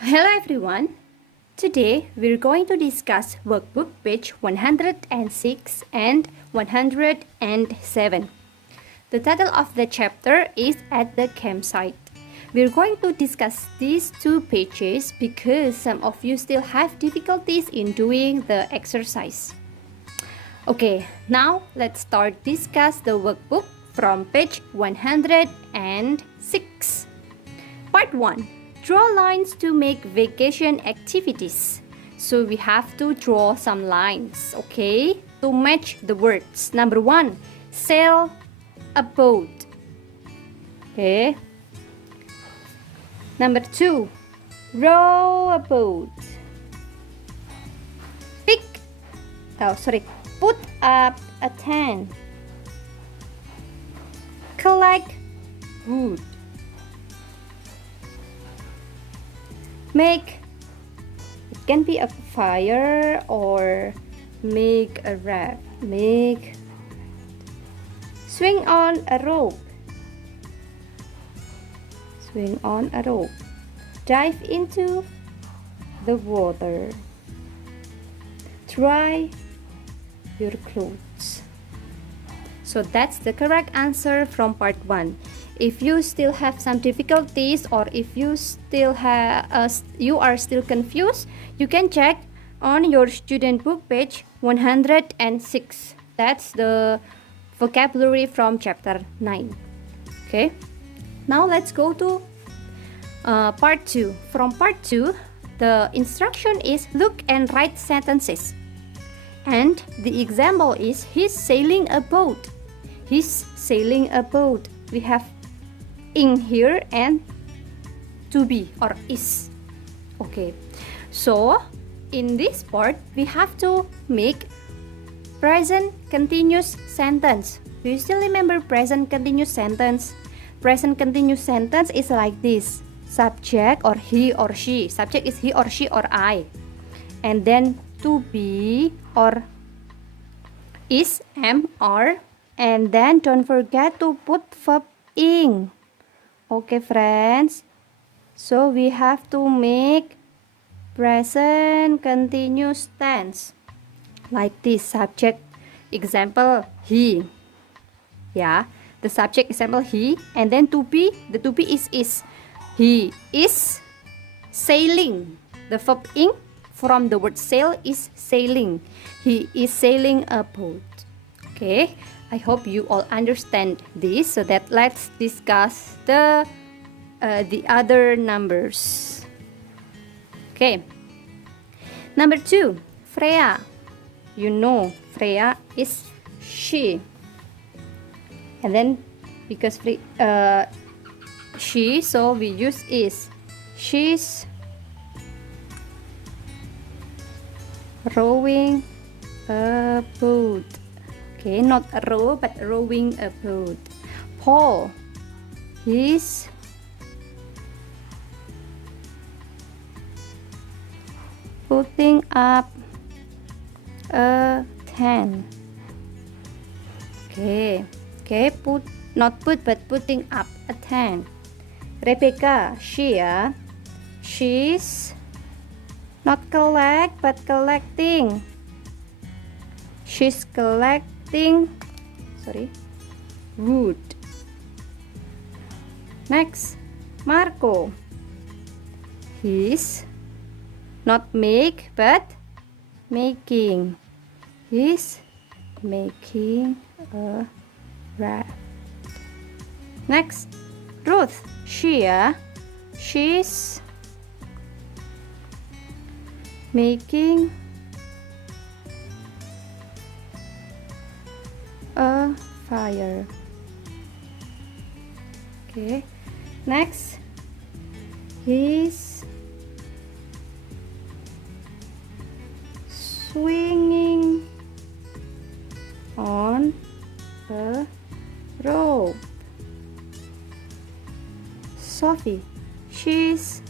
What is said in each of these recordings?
Hello everyone. Today we're going to discuss workbook page 106 and 107. The title of the chapter is At the Campsite. We're going to discuss these two pages because some of you still have difficulties in doing the exercise. Okay, now let's start discuss the workbook from page 106. Part 1. Draw lines to make vacation activities. So we have to draw some lines, okay, to match the words. Number 1, sail a boat. Okay. Number 2, row a boat. Put up a tent. Collect wood. Make, it can be a fire or make a raft. Swing on a rope. Dive into the water. Dry your clothes. So that's the correct answer from part 1. If you still have some difficulties or if you still you are still confused, you can check on your student book page 106. That's the vocabulary from chapter 9. Okay. Now let's go to part 2. From part 2, the instruction is look and write sentences. And the example is he's sailing a boat. We have in here and to be or is. Okay, so in this part we have to make present continuous sentence. Do you still remember present continuous sentence? Present continuous sentence is like this: subject or he or she. Subject is he or she or I, and then to be or is, am, are, and then don't forget to put verb ing. Okay friends, so we have to make present continuous tense like this. Subject example he, yeah, the subject example he, and then to be, the to be is. He is sailing. The verb ing from the word sail is sailing. He is sailing a boat. Okay, I hope you all understand this. So that let's discuss the other numbers. Okay. Number 2, Freya. You know Freya is she. And then because she, so we use is. She's rowing a boat. Okay, not a row, but rowing a boat. Paul, he's putting up a tent. Okay, not put, but putting up a tent. Rebecca, she's not collect, but collecting. She's collecting wood. Next, Marco, he's not make, but making. He's making a raft. Next, Ruth, she's making a fire. Okay, next, he's swinging on a rope. Sophie, she's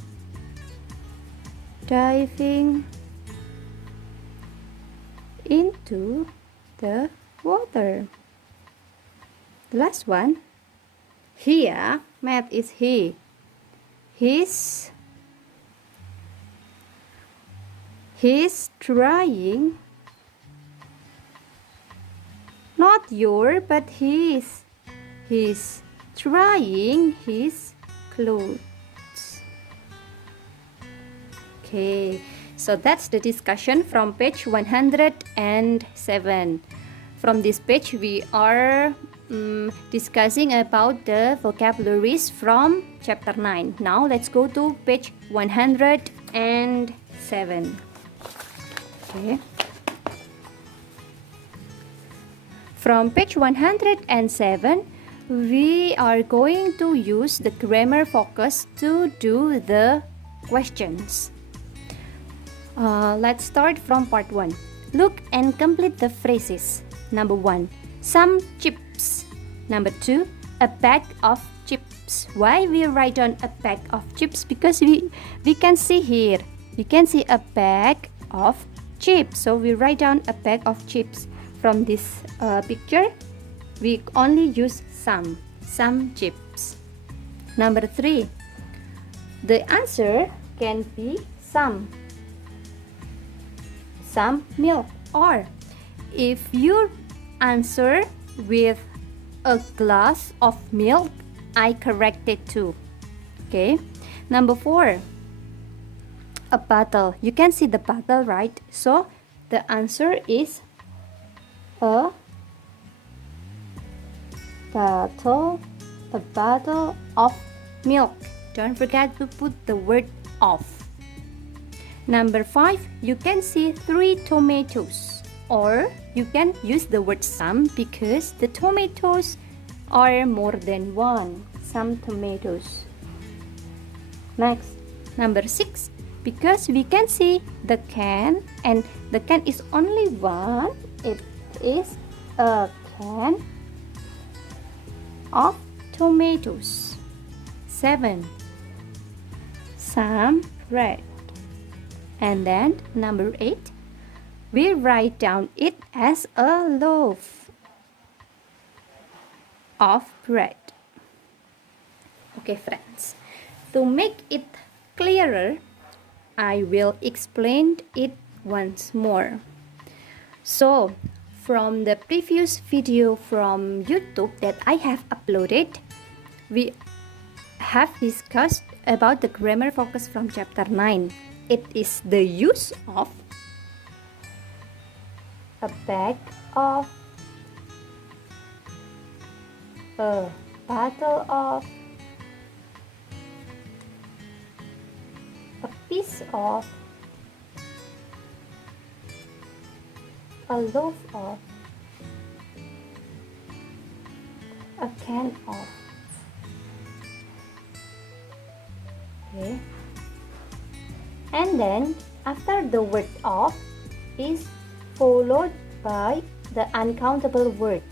diving into the water. The last one, here, Matt is he. He's He's trying. Not your, but his. He's trying his clothes. Okay, so that's the discussion from page 107. From this page, we are discussing about the vocabularies from chapter 9. Now let's go to page 107. Okay. From page 107, we are going to use the grammar focus to do the questions. Let's start from part 1. Look and complete the phrases. Number 1, some chips. Number 2, a bag of chips. Why we write on a bag of chips? Because we can see here. We can see a bag of chips. So we write down a bag of chips. From this picture, we only use some chips. Number 3, the answer can be some milk, or if you answer with a glass of milk, I corrected too. Okay. Number 4, a bottle. You can see the bottle, right? So the answer is a bottle of milk. Don't forget to put the word of. Number 5, you can see 3 tomatoes, or you can use the word some because the tomatoes are more than one. Some tomatoes. Next, number 6, because we can see the can, and the can is only one. It is a can of tomatoes. 7, some bread. And then number 8, we write down it as a loaf of bread. Okay, friends, to make it clearer, I will explain it once more. So, from the previous video from YouTube that I have uploaded, we have discussed about the grammar focus from chapter 9. It is the use of a bag of, a bottle of, a piece of, a loaf of, a can of. Okay. And then after the word of is followed by the uncountable word.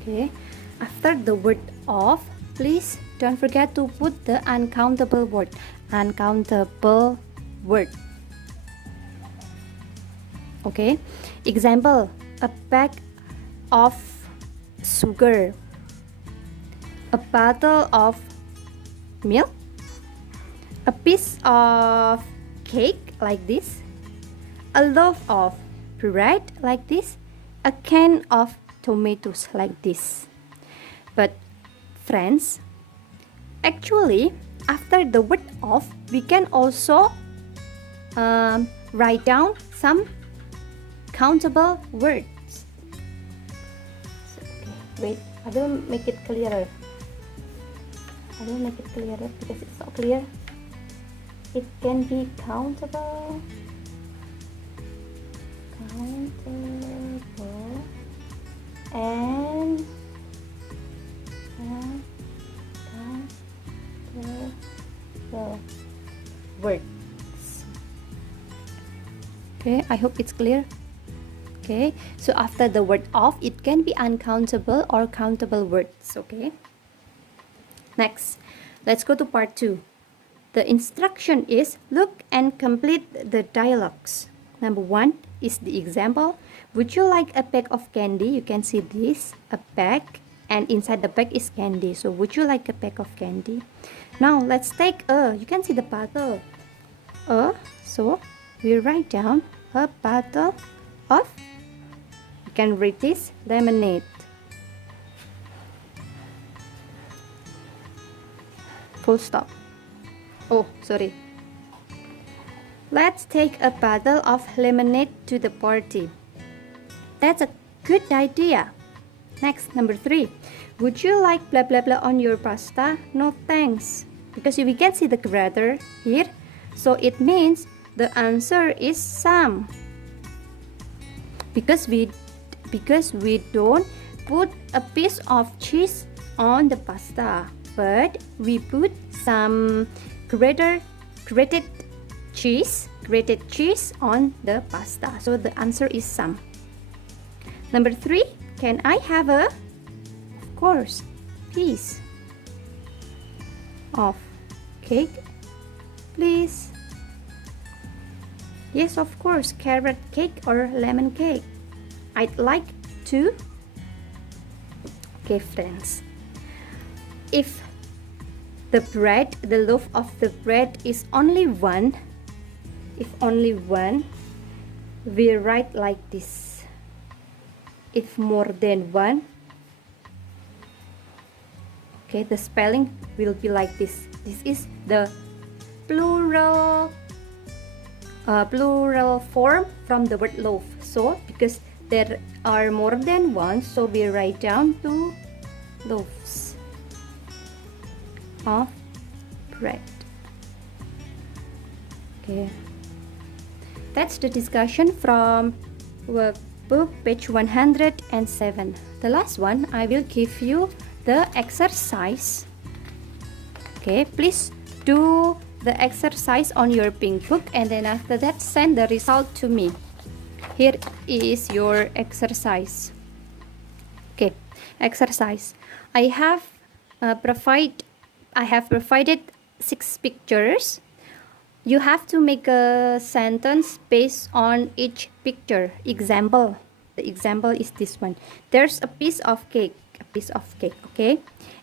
Okay, after the word of, please don't forget to put the uncountable word. Uncountable word. Okay, example, a bag of sugar, a bottle of milk, a piece of cake like this, a loaf of bread like this, a can of tomatoes like this. But friends, actually after the word of, we can also write down some countable words. So, okay, wait, I will make it clearer. I will make it clearer because it's so clear. It can be countable, and countable words. Okay, I hope it's clear. Okay, so after the word of, it can be uncountable or countable words. Okay, next, let's go to part 2. The instruction is look and complete the dialogues. Number 1, is the example. Would you like a bag of candy? You can see this, a bag, and inside the bag is candy. So would you like a bag of candy? Now let's take you can see the bottle. So we write down a bottle of, you can read this, lemonade. Full stop. Oh, sorry. Let's take a bottle of lemonade to the party. That's a good idea. Next, number 3. Would you like blah blah blah on your pasta? No thanks. Because we can see the greater here. So it means the answer is some. Because we don't put a piece of cheese on the pasta, but we put some grated cheese on the pasta. So the answer is some. Number 3, can I have a, of course, piece of cake, please? Yes, of course, carrot cake or lemon cake. I'd like to. Okay, friends. If the loaf of the bread is only one, we write like this. If more than one, okay, the spelling will be like this. This is the plural form from the word loaf. So because there are more than one, so we write down 2 loaves of bread. Okay, that's the discussion from workbook page 107. The last one, I will give you the exercise. Okay, please do the exercise on your pink book, and then after that send the result to me. Here is your exercise. Okay, exercise. I have provided 6 pictures. You have to make a sentence based on each picture. Example. The example is this one. There's a piece of cake. Okay.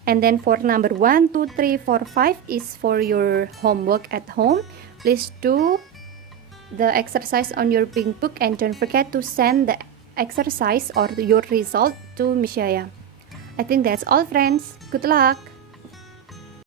And then for number 1, 2, 3, 4, 5 is for your homework at home. Please do the exercise on your pink book, and don't forget to send the exercise or your result to Miss Yaya. I think that's all, friends. Good luck.